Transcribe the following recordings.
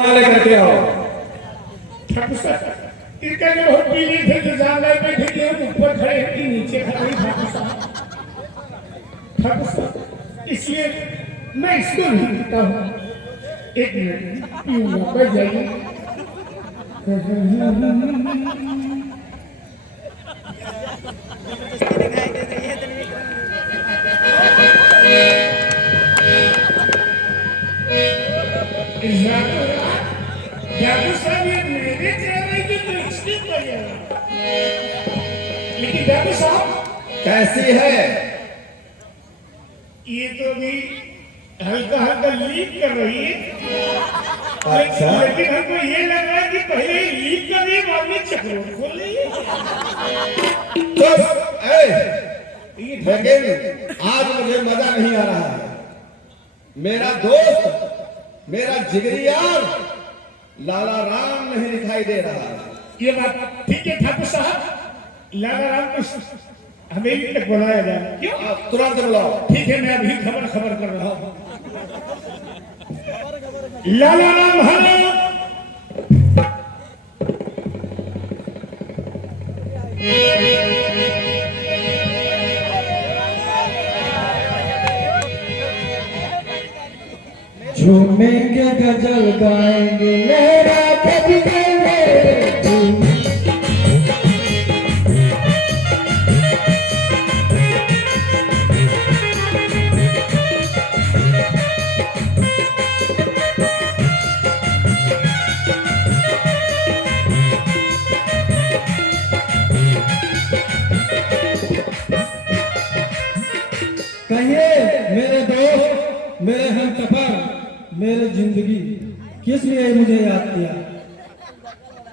करके आओ। इनका जो होती नहीं थे कि जाने पे थे कि हम ऊपर खड़े हैं कि नीचे खड़े हैं इसलिए मैं इसको नहीं पीता हूँ। एक मिनट पीऊंगा, बैठ जाइए। जादू साहब ये मेरे चेहरे की तो स्टिक पड़ जाएगा, लेकिन जादू साहब कैसी है? ये तो भी हल्का हल्का लीक कर रही है। अच्छा, लेकिन हमको ये लग रहा है कि पहले लीक कर रही है, बाद में चक्रों खोल रही है। लेकिन आज मुझे मजा नहीं आ रहा है। मेरा दोस्त, मेरा जिगरी यार लाला राम नहीं दिखाई दे रहा है। ये बात ठीक है ठाकुर साहब, लाला राम को हमें तक बुलाया जाए। क्यों? तुरंत बुलाओ। ठीक है, मैं अभी खबर कर रहा हूँ। लाला राम महाराज झूमेंगे गजल गाएंगे मेरा कहिए मेरे दोस्त, मेरे हमसफर, मेरे जिंदगी किस लिए मुझे याद किया?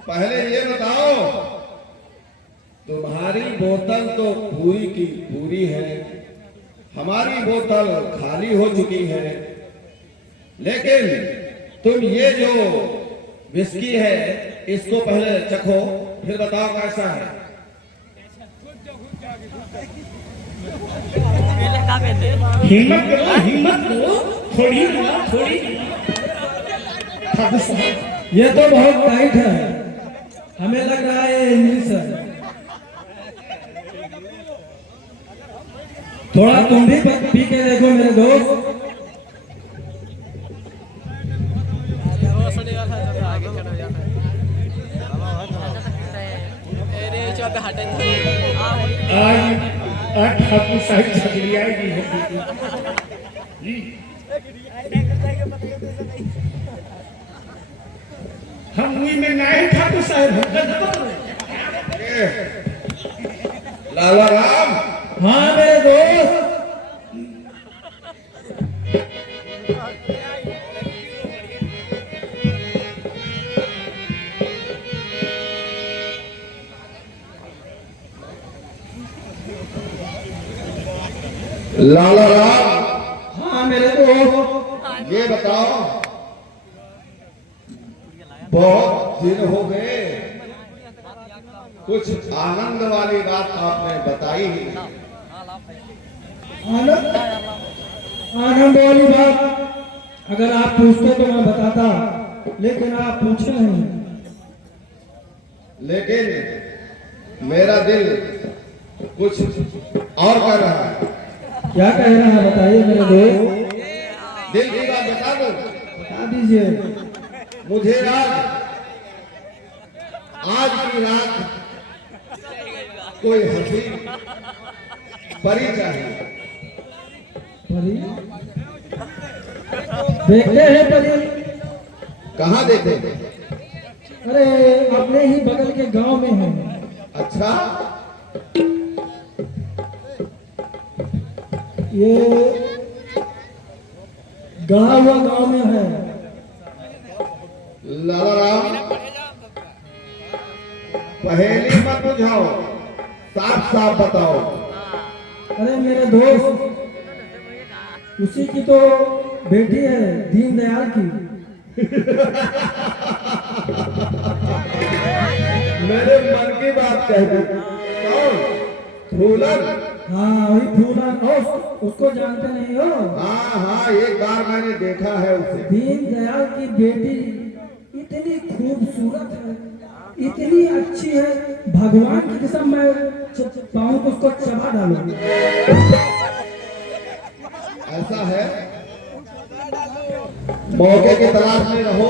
पहले ये बताओ, तुम्हारी बोतल तो पूरी की पूरी है, हमारी बोतल खाली हो चुकी है। लेकिन तुम ये जो विस्की है इसको पहले चखो, फिर बताओ कैसा है। हिम्मत करो, थोड़ी। ये तो बहुत टाइट है, हमें लग रहा है इंग्लिश है। थोड़ा तुम भी पी के देखो मेरे दोस्त। आज ठाकुर साहब छतरी आएगी जी। हम हुई में नहीं ठाकुर साहब। लाला राम। हाँ मेरे दोस्त। लाला राम। हाँ मेरे दोस्त। ये बताओ, बहुत दिन हो गए, कुछ आनंद वाली बात आपने बताई नहीं। आनंद वाली बात अगर आप पूछते तो मैं बताता, लेकिन आप पूछे नहीं। लेकिन मेरा दिल कुछ और कह रहा है। क्या कह रहा है बताइए मेरे दोस्त। दिल की बात बता दो। बता दीजिए। मुझे आज की रात कोई हंसी परी चाहिए। परी? देखते हैं परी। कहाँ देते? अरे अपने ही बगल के गांव में है। अच्छा, ये गांव में है। लाला राम, पहेली मत बुझाओ, साफ साफ बताओ। अरे मेरे दोस्त, उसी की तो बेटी है, दीनदयाल की। मेरे मन की बात कह दी। कौन? फूलन? हाँ वही फूलन। उसको जानते नहीं हो? हाँ हाँ, एक बार मैंने देखा है उसे। दीनदयाल की बेटी खूबसूरत है, इतनी अच्छी है, भगवान की कसम मैं चाहूँ तो उसको चबा डालूंगी। ऐसा है, मौके की तलाश में रहो।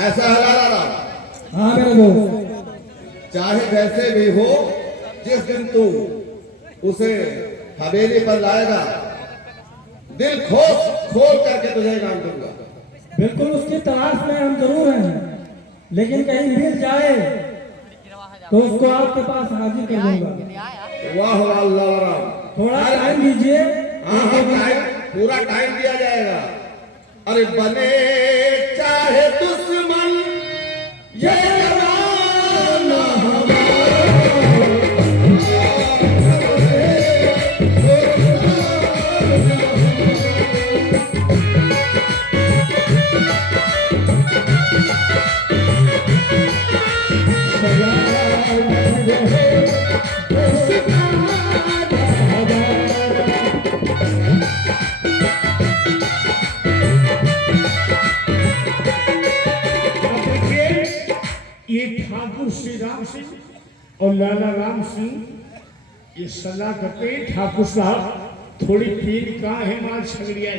ऐसा है लाला राम, हाँ मेरे दोस्त, चाहे जैसे भी हो, जिस दिन तू उसे हवेली पर लाएगा, दिल खोल करके तुझे इनाम दूंगा। बिल्कुल उसकी तलाश में हम जरूर हैं, लेकिन कहीं मिल जाए तो उसको आपके पास हाजिर कर दूंगा। वाह वाह लाला राम, थोड़ा टाइम दीजिए। हाँ टाइम, पूरा टाइम दिया जाएगा। अरे बने चाहे दुश्मन ये जमाना ये ठाकुर श्री राम सिंह और लाला राम सिंह ये सलाह करते हैं, ठाकुर साहब थोड़ी पीन कहाँ है, मार छगड़िया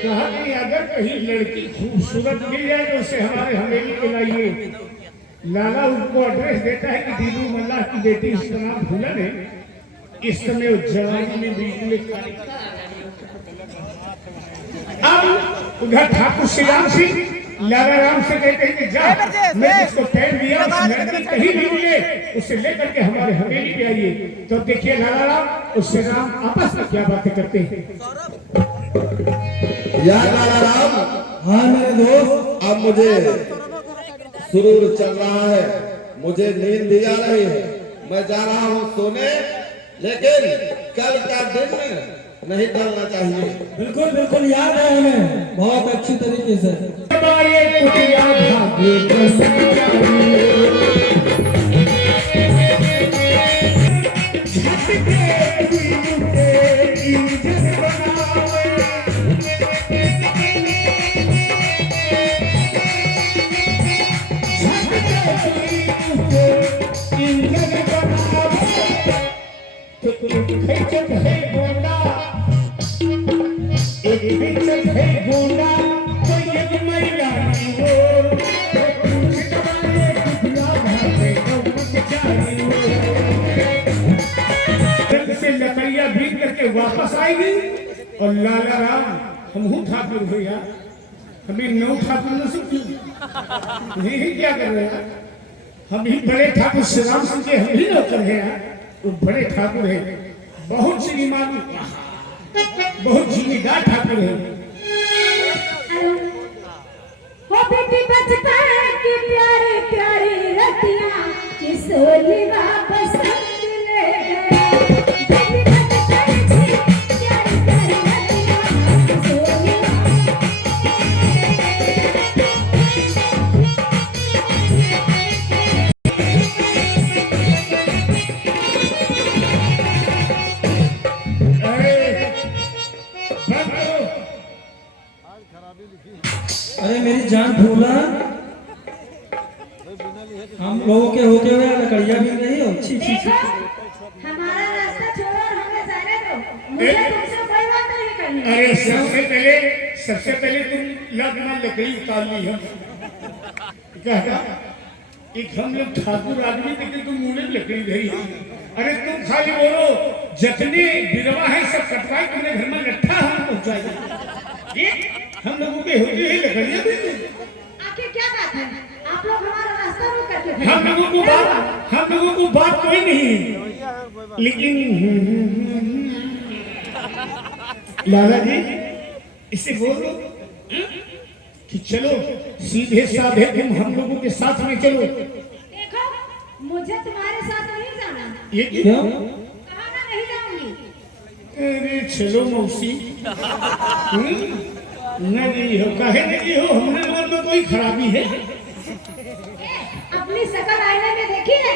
कहा कि अगर कहीं लड़की खूबसूरत मिल जाए तो उसे हमारे हवेली के लाइए। लाला उनको एड्रेस देता है कि दीदू मल्लाह की बेटी, इसका नाम भूलन है, इस समय जवानी में बिल्कुल अब उधर ठाकुर श्री राम सिंह लाला राम से कहते हैं कि जा, मैं जिसको टाइम दिया उस लड़की कहीं भी मिले उसे लेकर के हमारे हवेली पे आइए। तो देखिए लाला राम और श्री राम आपस में क्या बातें करते हैं। या लाला राम, हाँ मेरे दोस्त, अब मुझे सुरूर चल रहा है, मुझे नींद भी आ रही है, मैं जा रहा हूँ सोने, लेकिन कल का दिन नहीं टलना चाहिए। बिल्कुल बिल्कुल याद है हमें बहुत अच्छी तरीके से। लकड़िया भीग करके वापस आएगी और लाला राम हम हूँ ठाकुर भैया, हमें नौ ठाकुर न सकती यही क्या कर रहे हैं, हम ही बड़े ठाकुर श्री राम सिंह के हम ही नौकर हैं, वो बड़े ठाकुर है, बहुत श्रीमान, बहुत जिम्मेदार ठाकुर है। हो बेटी बचपन की प्यारी प्यारी रतियां किशोरी वापस ले गया। बेटी बचपन की प्यारी प्यारी रतियां किशोरी अरे मेरी जान भूला, हम लोगों के होते हुए लकड़ियाँ भी नहीं हो। छी छी छी। देखो हमारा रास्ता छोड़ो और हमें जाने दो, मुझे तुमसे कोई बात नहीं करनी। अरे सबसे पहले तुम लगना लकड़ी उतार ली हम क्या था? एक हम लोग ठाकुर आदमी लेकिन तुम मुंह में लकड़ी धरी है। अरे तुम खाली बोलो, जितने बिरवा है सब कटवाई तुमने घर में लट्ठा हम पहुंचाएगा, हम लोगों के होते ही लकड़ियां भी आखिर क्या बात है, आप लोग हमारा रास्ता रोक करके हम लोगों को बात कोई नहीं, लेकिन लाला जी इसे बोलो कि चलो सीधे साधे तुम हम लोगों के साथ में चलो। देखो मुझे तुम्हारे साथ नहीं जाना। ये क्यों? कहा ना नहीं जाऊंगी। अरे चलो मौसी, नहीं हो काहे नहीं हो, हमने लोगों में कोई खराबी है? अपनी शकल आईने में देखी है?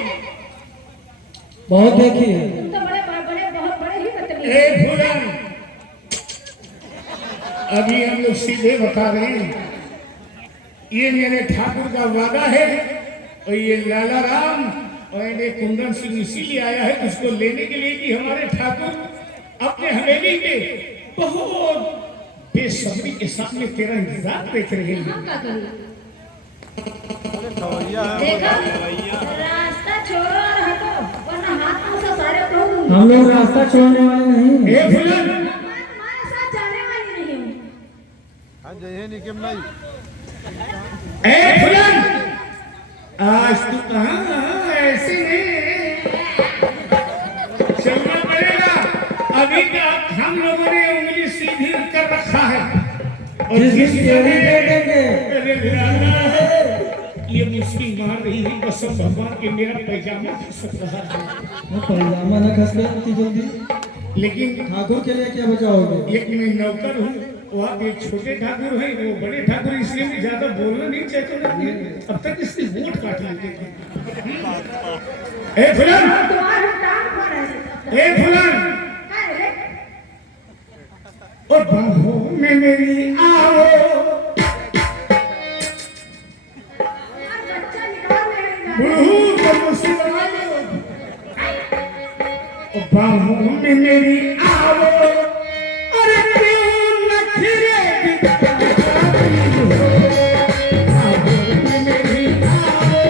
बहुत देखी है। तुम तो बड़े बड़े बहुत बड़े ही बदतमीज ए फूलन, अभी हम लोग सीधे बता रहे हैं, ये मेरे ठाकुर का वादा है और ये लाला राम और ये कुंदन सिंह इसीलिए आया है उसको लेने के लिए कि हमारे ठाकुर अपने हवेली में बहुत बेसब्री के सामने तेरा इंतजार देख रहे हैं। हम क्या करें? देखो, रास्ता छोड़ो और हटो, वरना हाथ मुंह से सारे तोड़ दूंगी। हम लोग रास्ता छोड़ने वाले नहीं। ए फूलन, मैं तुम्हारे साथ जाने वाली नहीं हूँ। ए फूलन, आज तू कहाँ ऐसे नहीं चलना पड़ेगा। अभी तक हम लोगों ने उंगली सीधी कर रखा है और जिस दिन जिस तेरी दे देंगे। अरे लाला, ये मुश्किल मार रही है कसम भगवान के मेरा पैजामा खसक रहा है। वो पैजामा न खस गया इतनी जल्दी। लेकिन ठाकुर के लिए क्या बचाओगे? एक मैं नौकर हूँ, वो आप एक छोटे ठाकुर है, वो बड़े ठाकुर, इसलिए मैं ज्यादा बोलना नहीं चाहता। अब तक इसकी वोट काट लेते थे। ए फुलन, तुम्हारा टांग पर है। ए फुलन, क्या है रे? और बाहों में मेरी आओ, यार बच्चा निकाल लेगा। बुढ़ू को मुझसे लगा लो। और बाहों में मेरी आओ, अरे क्यों नखरे दिखाती हो? बाहों में मेरी आओ,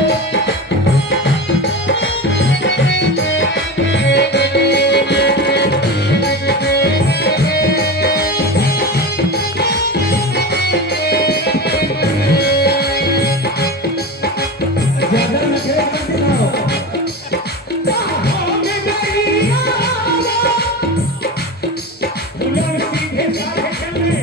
ज्यादा नखरे मत दिखाओ। बाहों में मेरी आओ। फुलन सीधे साधे चले।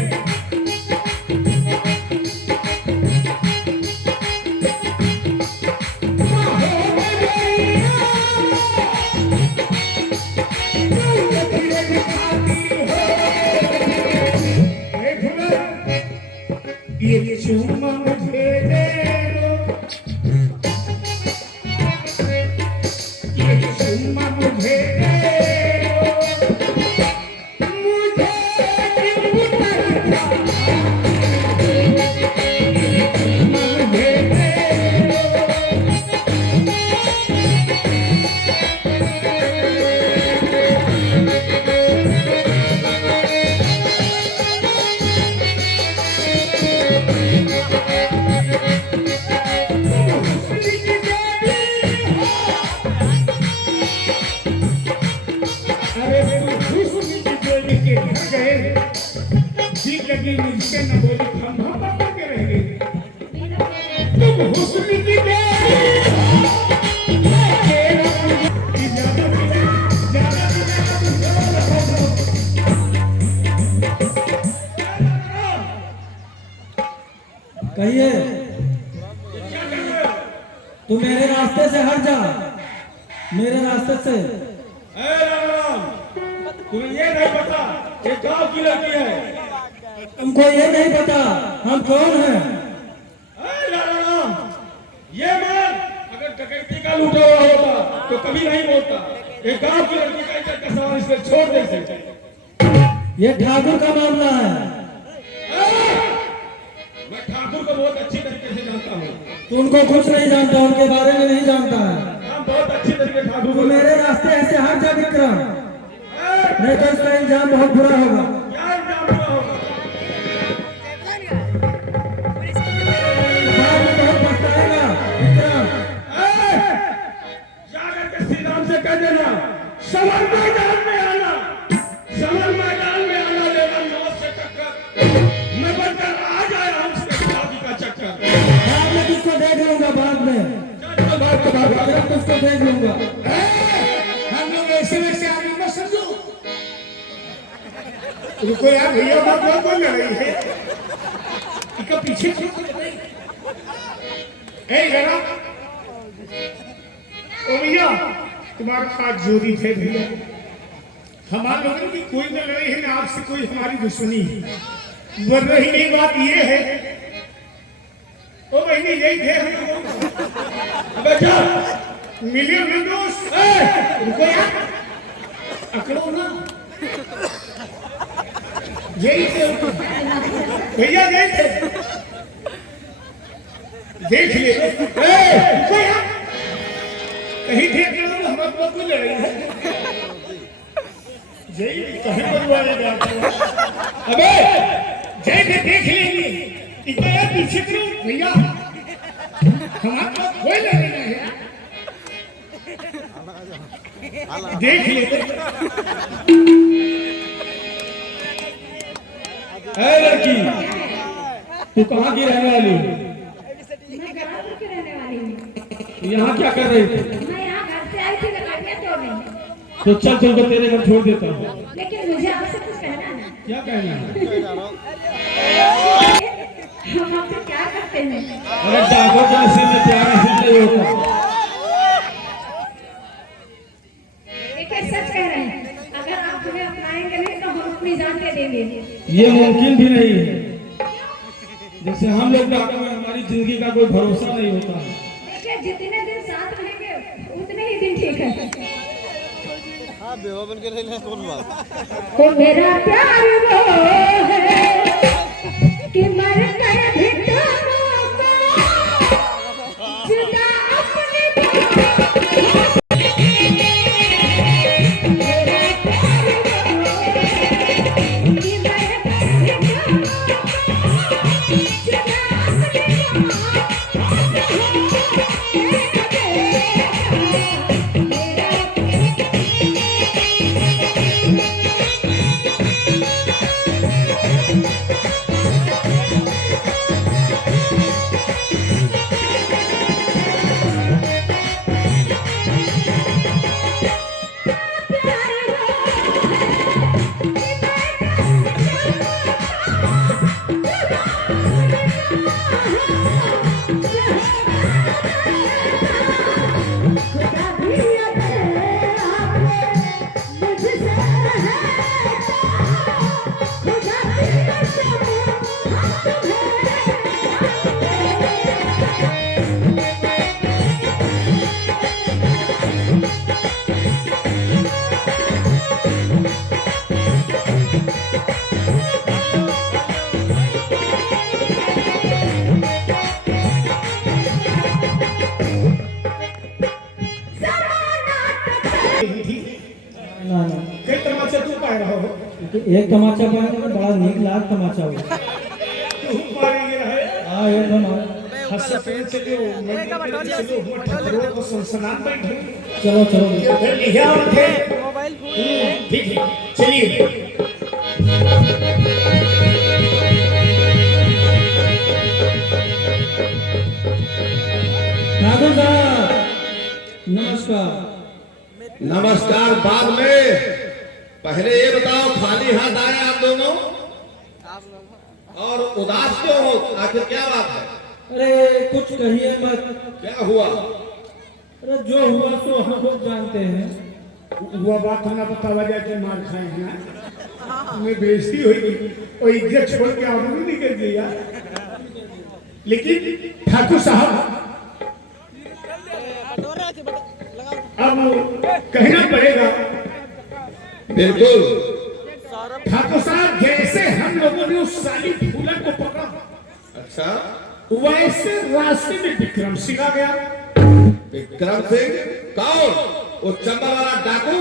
ये चुम्मा मुझे दे दो, ये चुम्मा मुझे दे दो, मुझे क्यों उतरता? ये चुम्मा मुझे दे अरे तू हुस्न की जोड़ी के घर गए, जीत लगी मुझसे न बोली, खंभा पकड़ के रह गई। तुम हुस्न की जोड़ी कहिए, तू मेरे रास्ते से हट जा, मेरे रास्ते से। ए राम, तुम्हें ये नहीं पता ये गांव की लड़की है। तुमको ये नहीं पता हम कौन हैं? ए राम, ये मान अगर डकैती का लूटा हुआ होता तो कभी नहीं बोलता। ये गांव की लड़की का इज्जत का सवाल, इसलिए छोड़ दे इसे। ये ठाकुर का मामला है। मैं ठाकुर को बहुत अच्छी तरीके से जानता हूँ। तू उनको कुछ नहीं जानता, उनके बारे में नहीं जानता है। हम बहुत अच्छी तरीके से ठाकुर तू को मेरे रास्ते ऐसे हट जा विक्रम, नहीं तो इसका इंजाम बहुत बुरा होगा। क्या इल्जाम हुआ होगा? बाद में बहुत पछताएगा विक्रम। जाकर के श्री राम से कह देना, समर मैदान में आना, समर मैदान में आना, लेना मौत से टक्कर। मैं बनकर आ जाया उसके शादी का चक्कर। बाद में तुझको देख लूंगा, बाद में मैं तुझको देख लूंगा। हम लोग ऐसे वैसे आदमी मत समझो। रुको यार, भैया बात बहुत बोल रही है, इसका पीछे क्यों? ए जरा, ओ भैया, तुम्हारे पास जोड़ी थे भैया। हमारे लोगों की कोई न लड़ाई है, ना आपसे कोई हमारी दुश्मनी है। बोल रही नहीं, बात ये है, ओ बहनी यही थे हम लोग। अबे क्या? मिलियन में दोस्त। रुको यार, अकड़ो ना। यही थे भैया, यही थे। देख लिए कहीं देख लो हम लोग भी लड़ रहे हैं। यही कहीं बनवाएगा अबे जय के देख लेंगे इतना यार पीछे करो भैया, हमारे पास कोई लड़ने नहीं है। देख लेते लड़की, तू कहाँ की रहने वाली है? मैं गाँव की रहने वाली हूँ। यहाँ क्या कर रही थी? मैं यहाँ घर से आई थी लकड़ियाँ तोड़ने। तो चल चल तो तेरे घर छोड़ देता हूँ। लेकिन मुझे आपसे कुछ कहना है। क्या कहना है? हम आपसे क्या करते हैं? अरे डाको का ऐसे में प्यार ऐसे नहीं होता। देखिए सच कह रहे हैं, अगर आप हमें अपनाएंगे नहीं तो हम अपनी जान दे देंगे। ये मुमकिन भी नहीं है। जैसे हम लोग डाको में हमारी जिंदगी का कोई भरोसा नहीं होता है। देखिए जितने दिन साथ रहेंगे उतने ही दिन ठीक है। ओ मेरा प्यार वो है कि मर कर भी दोनों को जुदा अपने मेरा प्यार वो है कि मर कर भी दोनों को जुदा अपने ना ना, कई तमाचा तू पा रहा हो, एक तमाचा पाए तो बड़ा नीक लाख तमाचा हुआ। तू पा रही है। हाँ एकदम हंसते चलो मंदिर चलो ठकुरों को सनसनान बैठे। चलो चलो यहाँ उठे ठीक है चलिए। ठाकुर साहब नमस्कार। नमस्कार बाद में, पहले ये बताओ खाली हाथ आए आप दोनों और उदास क्यों हो? आखिर क्या बात है? अरे कुछ कहिए मत। क्या हुआ? अरे जो हुआ सो हम लोग जानते हैं। हुआ बात ना बतावा जाए तो मार खाए हैं ना, मैं बेइज्जती हुई और इज्जत छोड़ के आबरू नहीं कर दिया। लेकिन ठाकुर साहब अब कहना पड़ेगा। बिल्कुल ठाकुर साहब जैसे हम लोगों ने उस साली फूला को पकड़ा, अच्छा, वैसे रास्ते में विक्रम सिंह आ गया। विक्रम सिंह कौन? वो चंबा वाला डाकू?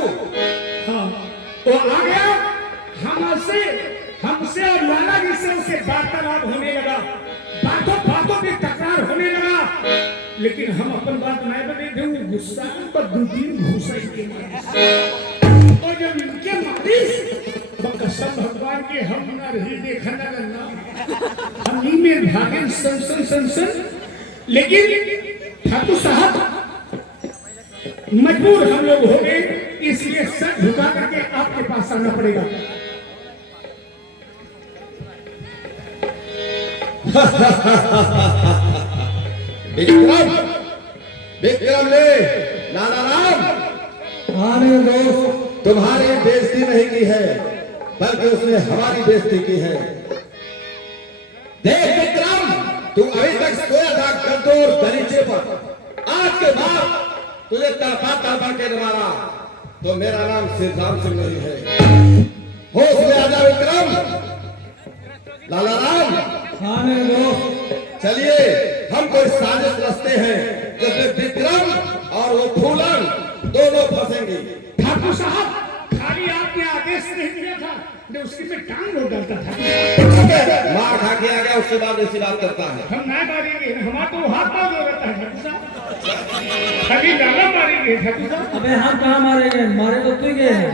हाँ तो आ गया, हमसे और लाला जी से उसे वार्तालाप होने लगा, बातों बातों में तकरार होने लगा। लेकिन हम अपन बात नहीं बने थे, वो गुस्सा पर दो तीन घूसा के मारे। और जब इनके मारे कसम भगवान के हम ना रही देखा ना करना, हम ही में भागे सन सन सन सन। लेकिन ठाकुर साहब मजबूर हम लोग हो गए, इसलिए सर झुका करके आपके पास आना पड़ेगा। विक्रम, विक्रम ने लाला राम हाँ मेरे दोस्त, तुम्हारी बेइज्जती नहीं की है, बल्कि उसने हमारी बेइज्जती की है। देख विक्रम, तू अभी तक सोया था कमजोर दरीचे पर, आज के बाद तुझे तड़पा तड़पा के मारा तो मेरा नाम सिद्धार्थ सिंह नहीं है, लाला राम, हाँ मेरे दोस्त। चलिए हम कोई साजिश रचते हैं जिसमें विक्रम और वो फूलन दोनों फंसेंगे। ठाकुर साहब, खाली आपने आदेश नहीं दिया था, मैं उसकी में टांग लो डालता था। मार खा के आ गया, उसके बाद ऐसी बात करता है। हम ना मारेंगे, हमारा तो हाथ पाँव हो रहता है ठाकुर साहब, खाली डाला मारेंगे ठाकुर साहब। अबे हम कहाँ मारेंगे, मारे तो तू गए हैं।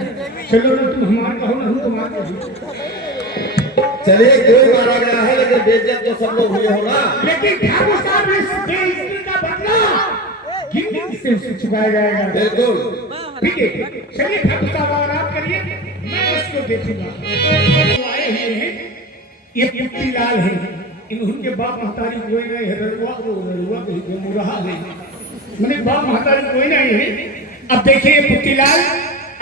चलो ना, तुम हमारे कहो ना, हम तुम्हारे कहो। चलिए कोई मारा गया है, लेकिन बेइज्जत तो सब लोग हुए हो ना। लेकिन ठाकुर साहब, इस बेइज्जती का बदला किन दिन से उससे चुकाया जाएगा? बिल्कुल। ठीक है, चलिए ठाकुर साहब आराम करिए, मैं उसको देखूंगा। तो आए हुए हैं, ये पुत्री लाल है, इनके बाप महतारी कोई नहीं है, रड़ुआ कहीं पे मुरहा नहीं, मैंने बाप महतारी कोई नहीं है। अब देखिए पुत्री लाल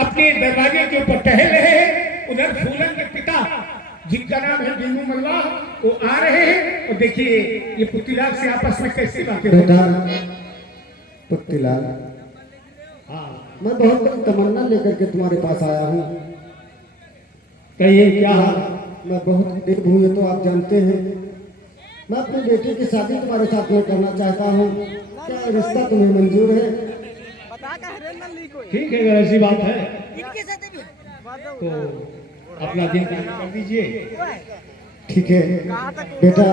अपने दरवाजे के ऊपर टहल रहे हैं, उधर फूलन के पिता जिनका नाम है बिन्नू मल्ला, वो आ रहे हैं। और देखिए ये पुत्री लाल से आपस में कैसी बातें हो रही हैं। पुत्तीलाल, हाँ, मैं बहुत बड़ी तमन्ना लेकर के तुम्हारे पास आया हूँ। कहिए क्या हाल? मैं बहुत देर हुई है तो आप जानते हैं, मैं अपनी बेटी की शादी तुम्हारे साथ में करना चाहता हूँ। क्या रिश्ता तुम्हें मंजूर है? ठीक है, अगर ऐसी बात है तो अपना दिन कर दीजिए। ठीक है बेटा,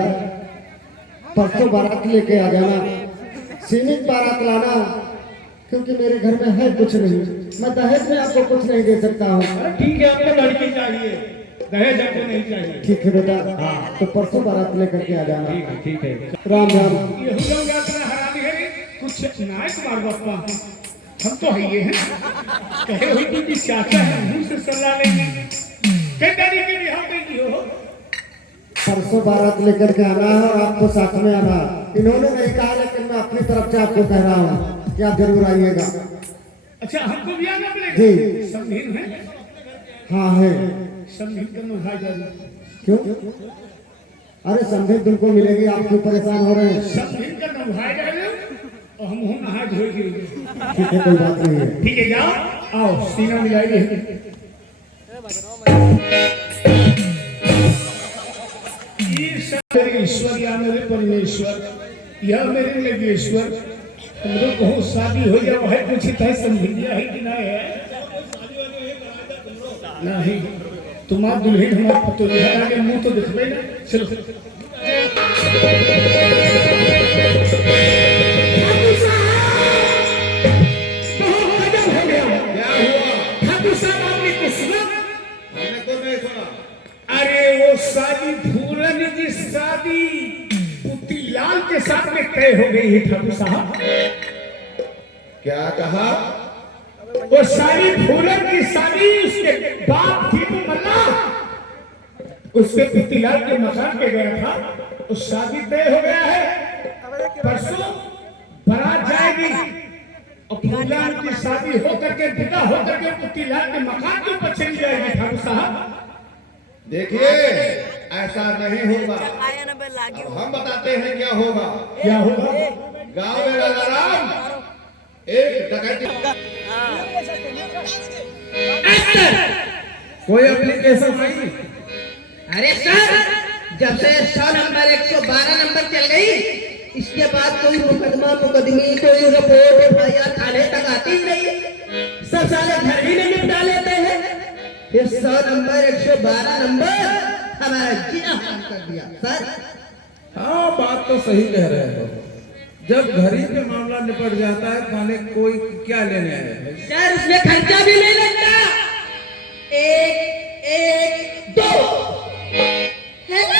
परसों बारात लेके आ जाना, सीमित बारात लाना, क्योंकि मेरे घर में है कुछ नहीं, मैं दहेज में आपको कुछ नहीं दे सकता हूँ। अरे ठीक है, आपको लड़की चाहिए, दहेज आपको नहीं चाहिए। ठीक है बेटा, तो परसों बारात लेकर के आ जाना। ठीक है। राम राम। ये हो जाओगे अपना हरामी है, कुछ ना है तुम्हारे बापा, हम तो है ये हैं, कहे हुई तुम चाचा है, मुंह से सलाह लेंगे, कई तारीख के बिहार देंगी हो। परसों बारात लेकर के आना है और आपको साथ में आना। इन्होंने नहीं कहा, लेकिन मैं अपनी तरफ से आपको कह रहा हूँ कि आप जरूर आइएगा। अच्छा, हमको भी आना पड़ेगा? जी। समझीन है? हाँ है। समझीन करना भाई जान, क्यों? अरे समझे तुमको मिलेगी, आप क्यों परेशान हो रहे हैं? समझीन करना भाई जान, और हम हो नहा धोएंगे। ठीक है, कोई बात नहीं है। ठीक है, जाओ, आओ सीना मिलाइए। ईश्वर या मेरे परमेश्वर, यह मेरे लगे ईश्वर, तुमको बहुत शादी हो जाओ है, कुछ है समझिया है कि नहीं है? नहीं, तुम्हारा दुल्हन हमारा पुत्र है, आगे मुंह तो दिखबे ना। चलो शादी फूलन की शादी पुतीलाल के साथ में तय हो गई है ठाकुर साहब। क्या कहा? वो सारी फूलन की शादी उसके बाप थी तो मल्ला, उसके पुतीलाल के मकान पे गया था, उस शादी तय हो गया है। परसों बारात जाएगी और फूलन की शादी होकर के विदा होकर के पुतीलाल के मकान के ऊपर चली जाएगी ठाकुर साहब। देखिए ऐसा नहीं होगा, हम बताते हैं क्या होगा। क्या होगा? गांव में लाला राम एक डकैती, कोई एप्लीकेशन आई? अरे सर, जब से 100 नंबर 112 नंबर चल गई, इसके बाद कोई मुकदमा मुकदमी कोई रिपोर्ट एफआईआर थाने तक आती ही नहीं, सब सारे घर ही में निपटा लेते हैं। फिर 100 नंबर 112 नंबर हमारा जिला काम कर दिया सर। हाँ, बात तो सही कह रहे हो, जब घर ही पे मामला निपट जाता है थाने कोई क्या लेने आए? सर उसमें खर्चा भी नहीं लगता, 1 1 2 है ना?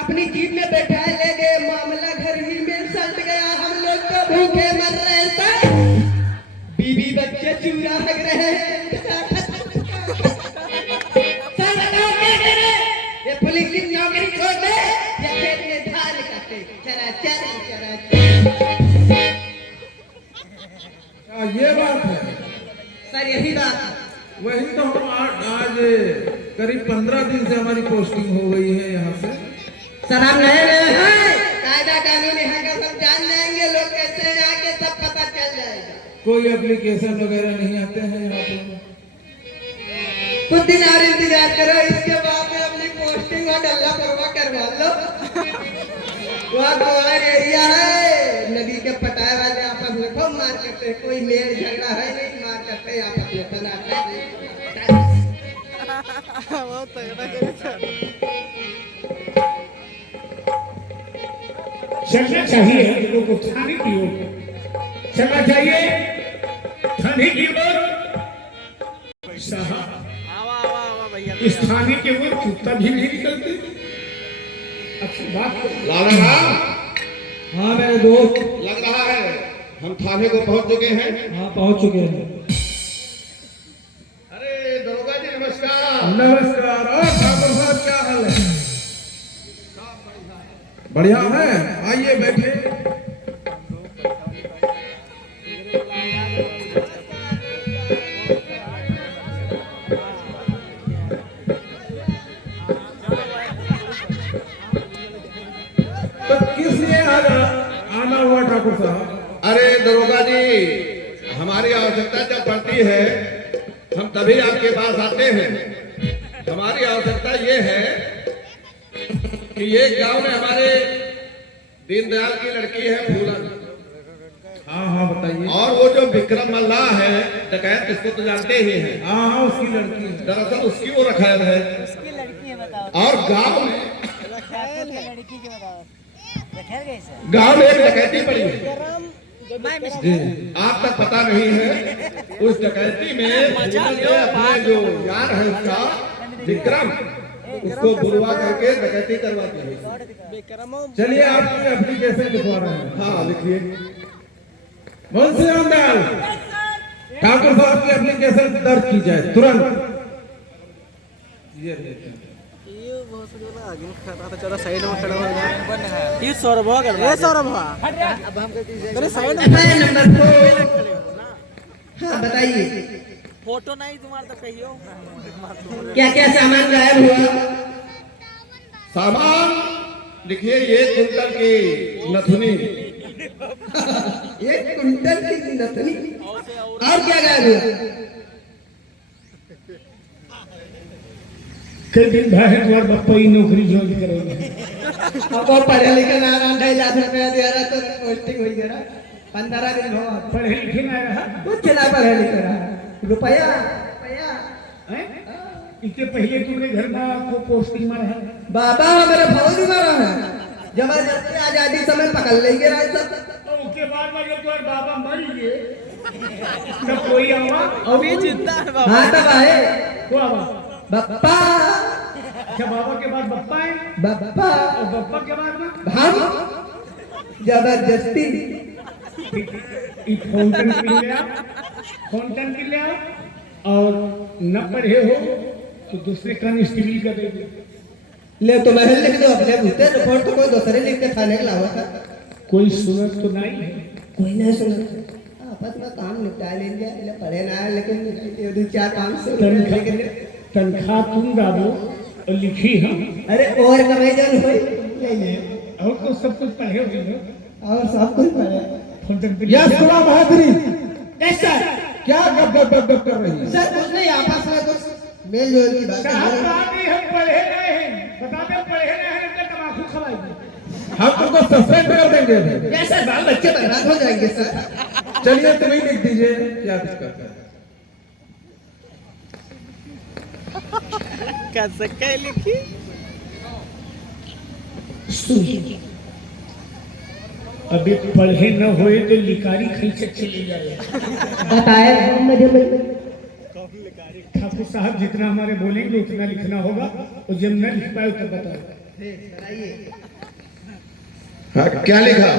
अपनी जीप में बैठा ले गए, मामला घर ही में सट गया, हम लोग तो भूखे मर रहे सर, बीवी बच्चे चूरा लग रहे सर, बताओ क्या करें? ये पुलिस की नौकरी छोड़ दे या खेत में धान काटे? चला चल। ये बात है सर, यही बात है। वही तो हम आज करीब 15 दिन से हमारी पोस्टिंग हो गई है यहाँ से। सर आप नए हैं, कोई एप्लीकेशन वगैरह नहीं आते हैं यहाँ पे? कुछ दिन और इंतजार करो, इसके बाद में अपनी पोस्टिंग और डल्ला परवा करवा लो। वहाँ गोवा एरिया है, नदी के पटाए वाले आपस में खूब मार करते हैं, कोई मेल झगड़ा है नहीं, मार करते हैं आपस में बनाते हैं। चलना चाहिए हम लोगों को थाने की ओर, चलना चाहिए थाने की ओर। साहब इस थाने के ओर कुत्ता भी नहीं निकलते। अच्छी बात लाला राम, हाँ मेरे दोस्त, लग रहा है हम थाने को पहुंच चुके हैं। हाँ पहुंच चुके हैं। अरे दरोगा जी नमस्कार। नमस्कार। और ठाकुर साहब क्या हाल है? बढ़िया है, आइए बैठिए। तो किस लिए आज आना हुआ ठाकुर साहब? अरे दरोगा जी, हमारी आवश्यकता जब पड़ती है हम तभी आपके पास आते हैं। हमारी आवश्यकता ये है कि ये गांव में हमारे दीनदयाल की लड़की है फूलन, हाँ हाँ बताइए। और वो जो विक्रम मल्ला है डकैत, इसको तो जानते ही हैं। हाँ हाँ उसकी लड़की है। दरअसल उसकी वो रखैत है। उसकी लड़की है, बताओ। और गांव में लड़की की बताओ। रखेल कैसे? गांव में एक डकैती पड़ी है, जी आप तक पता नहीं है। उस डकैती में अपने जो यार है उसका विक्रम, उसको बुलवा करके डकैती करवाती है। चलिए आपकी एप्लीकेशन लिखवा रहे हैं। हाँ लिखिए। मुंशी रामदयाल, ठाकुर साहब की एप्लीकेशन दर्ज की जाए तुरंत। ये सौरभ कर, ये सौरभ अब हम तेरे साइड में नंबर 4। हाँ बताइए, फोटो नहीं तुम्हारा तो कहियो। क्या क्या सामान गायब हुआ? सामान लिखिए, 1 कुंटल की नथुनी। 1 कुंटल की नथनी। और क्या गायब हुआ? कई दिन भाई तुम्हारे बप्पा ही नौकरी ज्वाइन करेंगे। अब वो पढ़े लिखे ना 2.5 लाख रुपया दे रहा तो पोस्टिंग हुई दे रहा 15 दिन हो पढ़े लिखे ना रहा कुछ ना पढ़े लिखे रहा रुपया हैं? इसके पहले तुमने घर में को पोस्टिंग में रहा। बाबा हमारे फौज में रहा जबरदस्ती आजादी समय पकड़ लेंगे राज सब। तो उसके बाद में जब तुम्हारे बाबा मर गए तब कोई आवा अभी जिंदा है बाबा। हाँ तब आए को आवा। बप्पा। अच्छा बाबा के बाद बप्पा है बप्पा और बप्पा के बाद में हम जबरदस्ती फाउंटेन के लिया और न पढ़े हो तो दूसरे कांस्टेबल का देंगे। ले तो महल लिख दो अपने भूते रिपोर्ट तो कोई दूसरे लिख के थाने के लावा था। कोई सुनत तो नहीं है। कोई नहीं सुना आपस में काम निपटा लेंगे ले पढ़े ना है लेकिन 2-4 काम से लेकिन तनख्वाह तुम डालो और लिखी हम। अरे और कमाई जान होई नहीं और तो सब कुछ पढ़े हुए हो। और सब कुछ पढ़े फाउंटेन के यह सुना बहादुरी, कैसा क्या गप गप गप गप कर रही है? सर कुछ नहीं आपस में कुछ मेल जोल की बात साहब है। कहा नहीं हम पढ़े रहे हैं, बता दे पढ़े रहे हैं तो तम्बाकू खवाएंगे। हम तुमको सस्पेंड कर देंगे। कैसे बाल बच्चे बर्बाद हो जाएंगे सर। चलिए तुम ही लिख दीजिए क्या दिक्कत है। कैसे क्या लिखी? अभी पढ़े न होए तो लिकारी खींचे चली जाए। बताया हम मुझे ठाकुर साहब जितना हमारे बोलेंगे उतना लिखना होगा और जब न लिख पाए तो बताओ। हाँ क्या लिखा?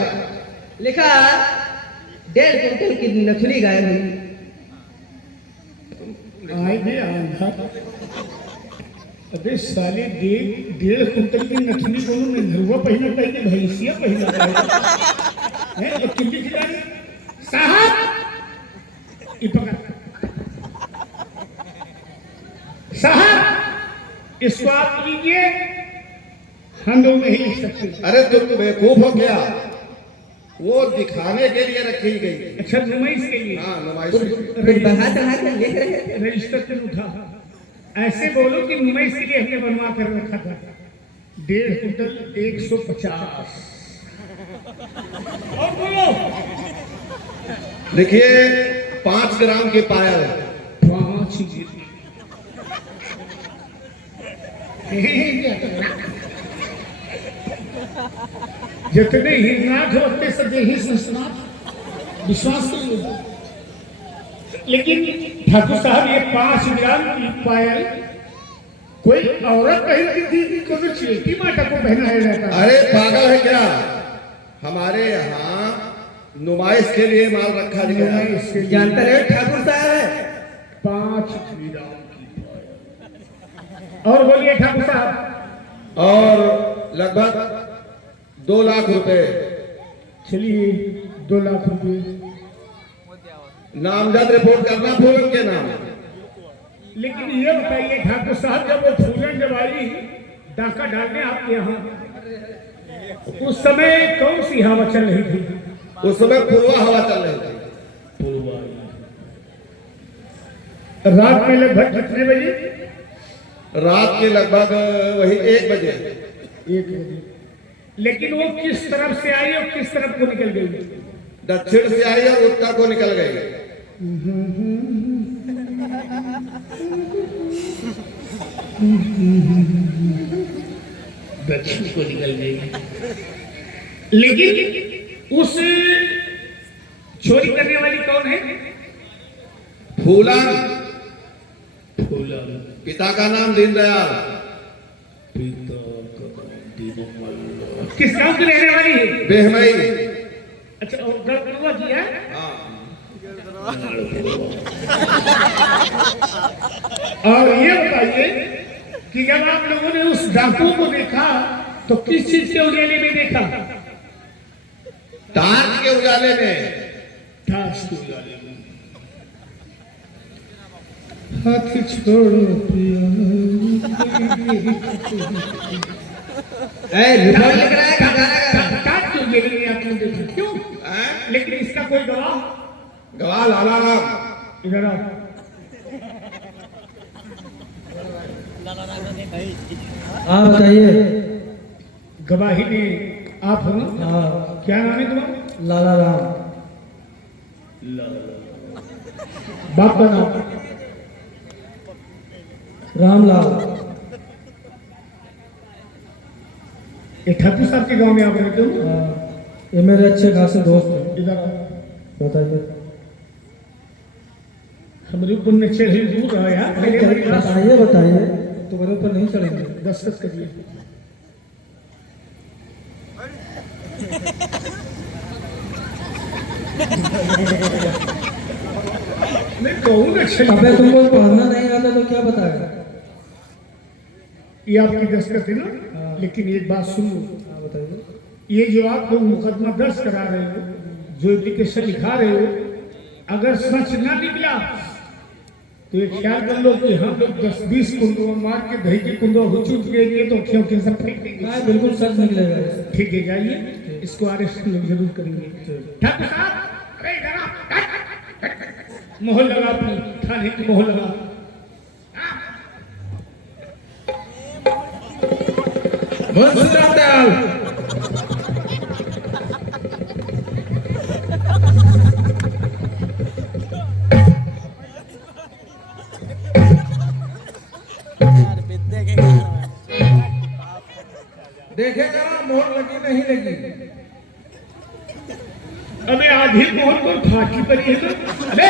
लिखा 1.5 कुंटल की नथुनी गायब हुई। आए भी आंधा अबे साले 1.5 कुंटल की नथुनी बोलूं मैं नरुआ पहना चाहिए भैंसिया पहना चाहिए है और किल्ली खिलाड़ी साहब ये पकड़ साहब इसको आप लीजिए हम लोग नहीं लिख सकते। अरे तुम बेवकूफ हो क्या? वो दिखाने के लिए रखी गई। अच्छा, नुमाइश के लिए। हाँ, नुमाइश के लिए। कुछ बहा चढ़ा कर लिख रहे थे। रजिस्टर पे उठा, ऐसे बोलो कि नुमाइश के लिए हमने बनवा कर रखा था। 1.5 कुंटल 150। और बोलो। लिखिए 5 ग्राम की पायल। 5 जितने हिरनाथ होते सब यही संस्नाथ, विश्वास करिए। लेकिन ठाकुर साहब ये 5 ग्राम की पायल कोई औरत पहनती थी, कोई चेटी माता को पहनाया जाता है? अरे पागल है क्या, हमारे यहाँ नुमाइश के लिए माल रखा गया है। इसके लिए जानते रहे ठाकुर साहब 5 ग्राम की पायल। और बोलिए ठाकुर साहब। और लगभग 2 लाख रुपए। चलिए 2 लाख रुपए। नामजद रिपोर्ट करना फूलन के नाम। लेकिन ये बताइए ठाकुर साहब, जब वो फूलन जब आई डाका डालने आपके यहाँ, उस समय कौन सी हवा चल रही थी? उस समय पूर्वा हवा चल रही थी। रात में लगभग कितने बजे? रात के लगभग वही 1 बजे। 1 बजे। लेकिन वो किस तरफ से आई और किस तरफ को निकल गई? दक्षिण से आई और उत्तर को निकल गई। दक्षिण को निकल गई। लेकिन उस चोरी करने वाली कौन है? फूलन। फूलन। पिता का नाम दीनदयाल। किस गांव की रहने वाली है? बेहमई। अच्छा, और गढ़पुरवा की है? और ये बताइए कि जब आप लोगों ने उस डाकू को देखा तो किस चीज के उजाले में देखा? टार्च के उजाले में। टार्च के उजाले में। हाथ छोड़ो पिया। रिपोर्ट लिख रहा है कि गाना गा रहा है। टार्च के उजाले में आपने देखा, क्यों? लेकिन इसका कोई गवाह? गवाह लाला राम। इधर आओ। हाँ बताइए। गवाही में आप हो ना? हाँ। क्या नाम है तुम्हारा? लाला राम। बाप का नाम? रामलाल। ये ठाकुर साहब के गांव में आप रहते हो? हाँ, ये मेरे अच्छे खासे दोस्त हैं। इधर बताइए। हमारे ऊपर ने चढ़ी दूर रहा यार। बताइए बताइए, तुम्हारे ऊपर नहीं चढ़ेंगे। दस्तखत करिए। मैं कहूँ ना चलिए। अबे तुमको पढ़ना नहीं आता तो क्या बताएगा? ये आपकी दस्तखत है ना? लेकिन एक बात सुन लो। हाँ बताइए। ये जो आप लोग मुकदमा दर्ज करा रहे हो, जो एप्लीकेशन लिखा रहे हो, अगर सच ना निकला तो ये ख्याल कर लो कि हम लोग 10-20 कुंडों मार के दही के कुंडों हो चुक गए तो क्यों कैंसर फेंक देंगे। हाँ बिल्कुल सच निकलेगा। ठीक है, जाइए, इसको अरेस्ट जरूर करेंगे। ठाकुर साहब, अरे इधर आओ। मोहर लगा, अपनी थाने की मोहर लगा। देखेगा ना मोहर लगी नहीं लगी। अबे आधी मोहर तो फाकी पर ही है ना। अबे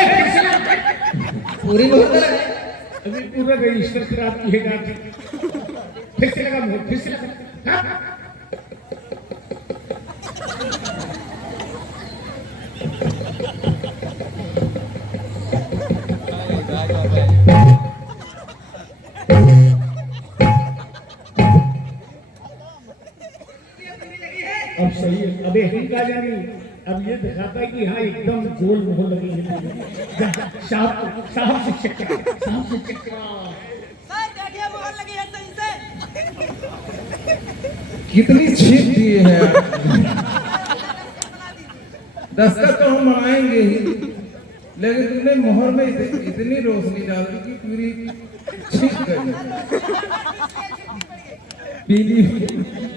पूरी मोहर लगा है। अभी पूरा रजिस्टर खराब की है डाक। फिर से लगा मोहर, फिर से लगा। हाँ? अब सही है। अबे हम क्या जाने, अब ये दिखाता है कि हाँ एकदम गोल मोहर लगी है। साफ साफ से चेक करा, साफ से चेक करा। सर देखिए मोहर लगी है सही से। कितनी छीप दिए हैं। दस्तखत तो हम बनाएंगे ही, लेकिन तुमने मोहर में इतनी रोशनी डाल दी कि पूरी छीन गई, पीली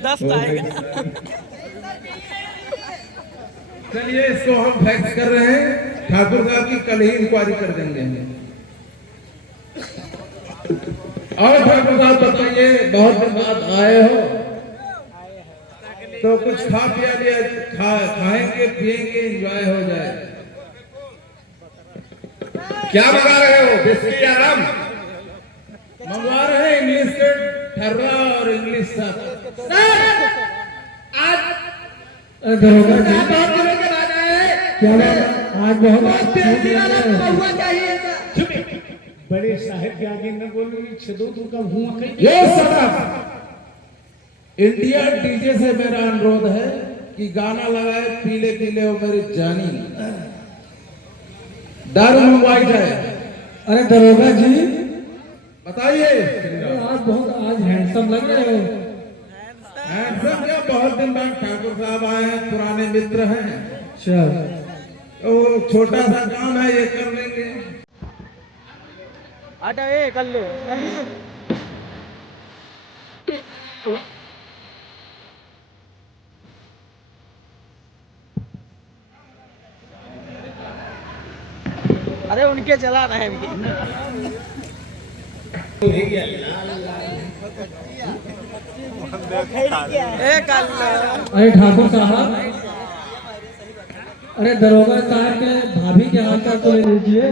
दस्त आएगा। चलिए इसको हम फैक्स कर रहे हैं, ठाकुर साहब की कल ही इंक्वायरी कर देंगे। और ठाकुर साहब बताइए, बहुत दिन बाद आए हो तो कुछ खा पिया लिया, खाएंगे पिएंगे, एंजॉय हो जाए। क्या मंगा रहे हो, बिस्किट या रम? मंगवा रहे हैं इंग्लिश के ठर्रा और इंग्लिश साथ। अरे दरोगा जी, बहुत दिनों के बाद आए हैं। क्या बात है? आज बहुत तेजी वाला बहुआ चाहिए था। बड़े साहब के आगे न बोलो, छदो तू का हुआ कहीं। ये सब इंडिया डीजे से मेरा अनुरोध है कि गाना लगाए, पीले पीले हो मेरी जानी, दारू मंगवाई जाए। अरे दरोगा जी, बताइए। आज हैंडसम लग रहे हो। हैंडसम क्या, बहुत दिन बाद ठाकुर साहब आए हैं, पुराने मित्र हैं, अच्छा, तो छोटा सा काम है ये कर लेंगे। आटा ये कर ले। अरे उनके चला रहे हैं अरे ठाकुर साहब, अरे दरोगा साहब के भाभी के हाथ का तो ले लीजिए।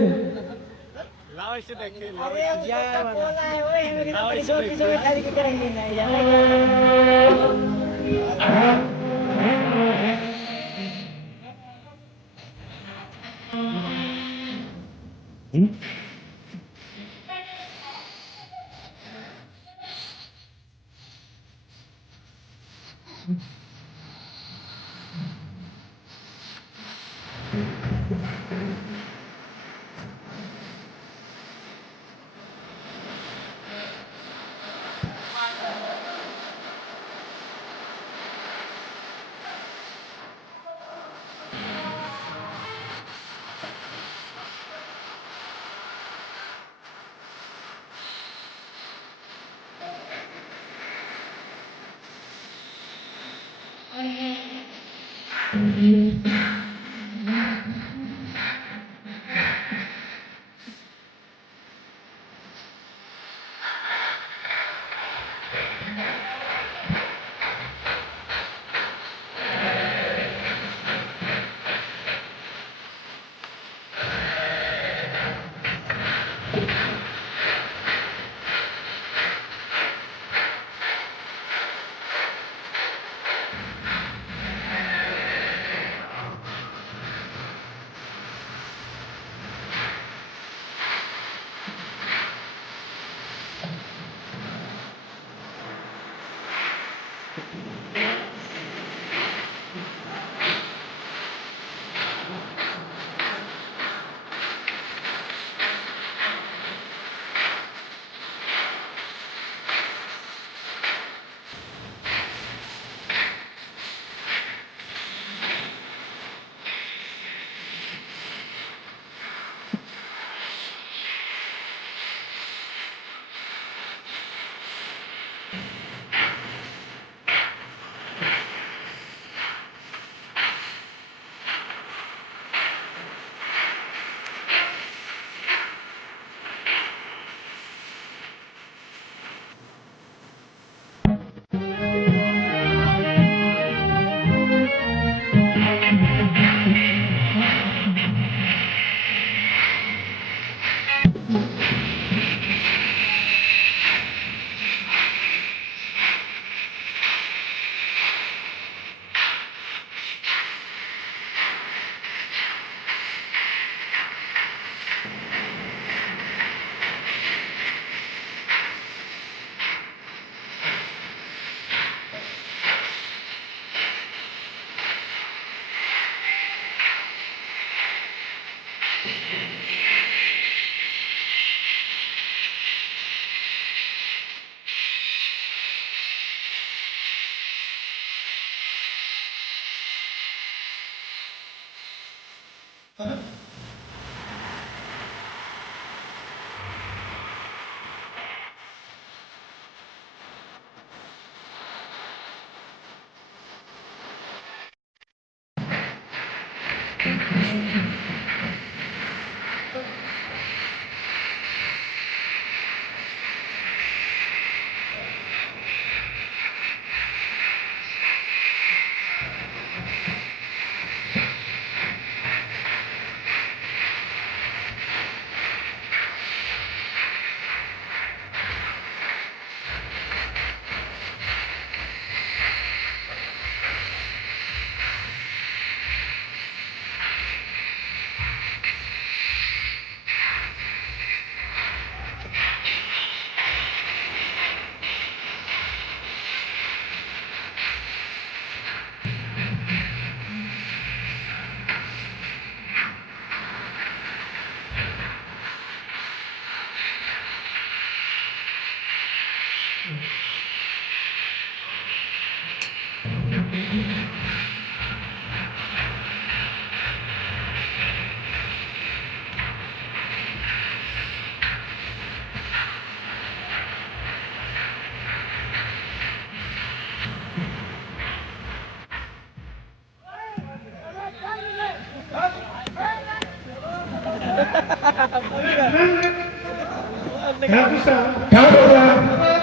ठाकुर साहब ठाकुर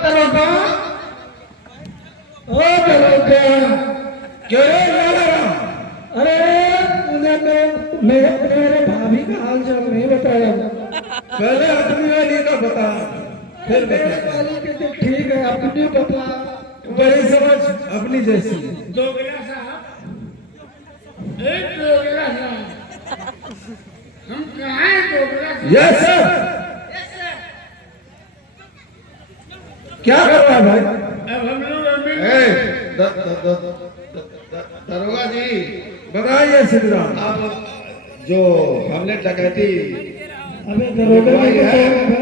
दरोगा, ओ दरोगा, क्यों रे लाला राम? अरे तूने मेरे भाभी का हाल चाल नहीं बताया। पहले अपनी वाली का बता, फिर बता। वाली के तो ठीक है, अपनी बता। बड़ी समझ अपनी जैसी। दोगला साहब, एक दोगला साहब, हम कहाँ हैं दोगला साहब? Yes sir. क्या कर रहा है भाई? अब हम लोग अभी दरोगा जी, बताइए सिद्धराम। अब जो हमने डकैती अबे दरोगा लिखवाई ने है, तो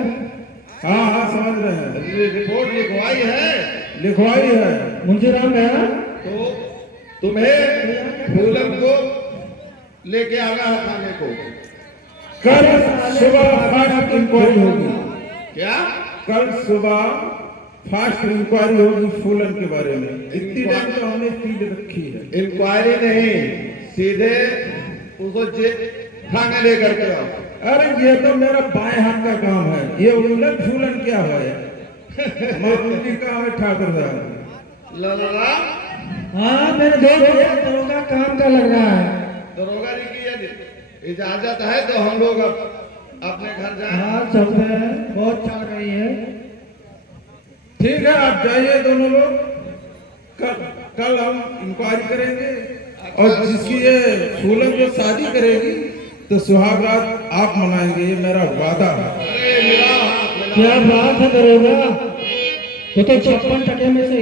हाँ हाँ समझ रहे हैं, रिपोर्ट लिखवाई है, लिखवाई है। मुंशीराम है, तो तुम्हें फूलन को लेके आना है थाने को। कल सुबह फास्ट इंक्वायरी होगी। क्या? कल सुबह फास्ट इंक्वायरी होगी फूलन के बारे में। इतनी टाइम तो हमने फील्ड रखी है। इंक्वायरी नहीं, सीधे उसको थाने लेकर के आओ। अरे ये तो मेरा बाएं हाथ का काम है, ये उलट फूलन क्या है? मामूली काम है ठाकुर साहब। लाला हाँ मेरे दोस्त है, दरोगा काम का लग रहा है। दरोगा जी की यदि इजाजत है तो हम लोग अब अपने घर जाएं। हाँ चलते हैं, बहुत चल रही है। ठीक है, आप जाइए दोनों लोग। कल हम इंक्वायरी करेंगे, और जिसकी ये फूलन जो शादी करेगी तो सुहाग रात आप मनाएंगे, ये मेरा वादा है। अरे मेरा हाथ मिला। क्या बात है दरोगा, ये तो 56 टके में से